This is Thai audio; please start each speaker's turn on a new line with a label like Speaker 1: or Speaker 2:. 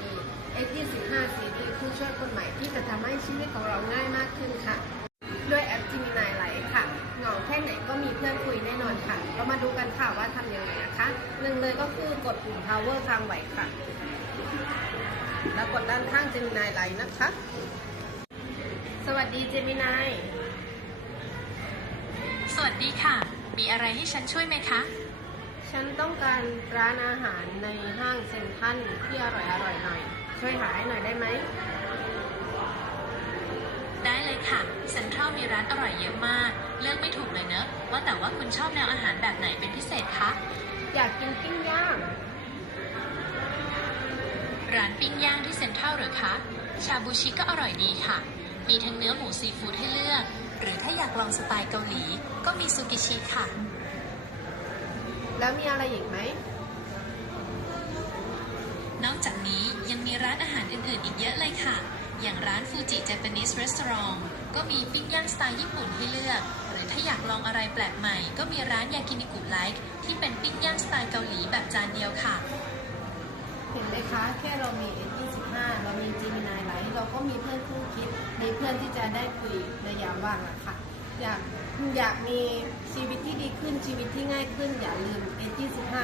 Speaker 1: มี S25 Series ผู้ช่วยคนใหม่ที่จะทำให้ชีวิตของเราง่ายมากขึ้นค่ะ ด้วยแอป Gemini Lite ค่ะเหงาแค่ไหนก็มีเพื่อนคุยแน่นอนค่ะ เรามาดูกันค่ะว่าทำยังไงนะคะหนึ่งเลยก็คือกดปุ่ม power ค้างไว้ค่ะ แล้วกดด้านข้าง Gemini Lite นะคะ สวัสดี Gemini
Speaker 2: สวัสดีค่ะ มีอะไรให้ฉันช่วยไหมคะ
Speaker 1: ฉันต้องการร้านอาหารในห้างเซ็นทรัลที่อร่อยอร่อยๆหน่อย ช่วยหาให้หน่อยได้ไหม
Speaker 2: ได้เลยค่ะ เซ็นทรัลมีร้านอร่อยเยอะมาก เลือกไม่ถูกเลยเนอะ ว่าแต่ว่าคุณชอบแนวอาหารแบบไหนเป็นพิเศษคะ
Speaker 1: อยากกินปิ้งย่าง
Speaker 2: ร้านปิ้งย่างที่เซ็นทรัลหรือคะ ชาบูชิก็อร่อยดีค่ะ มีทั้งเนื้อหมูซีฟู้ดให้เลือก หรือถ้าอยากลองสไตล์เกาหลี ก็มีซูกิชิค่ะ
Speaker 1: แล้วมีอะไรอีกไหม
Speaker 2: อื่นๆ อีกเยอะเลยค่ะ อย่างร้านฟูจิ Japanese Restaurant ก็มีปิ้งย่างสไตล์ญี่ปุ่นให้เลือก หรือถ้าอยากลองอะไรแปลกใหม่ ก็มีร้านยากินิกุไลค์ที่เป็นปิ้งย่างสไตล์เกาหลีแบบจานเดียวค่ะ
Speaker 1: เห็นไหมคะ แค่เรามี S25 เรามี Gemini Lite เราก็มีเพื่อนคู่คิด มีเพื่อนที่จะได้คุยในยามว่างอะค่ะอยากอยากมีชีวิตที่ดีขึ้นชีวิตที่ง่ายขึ้นอย่าลืม S25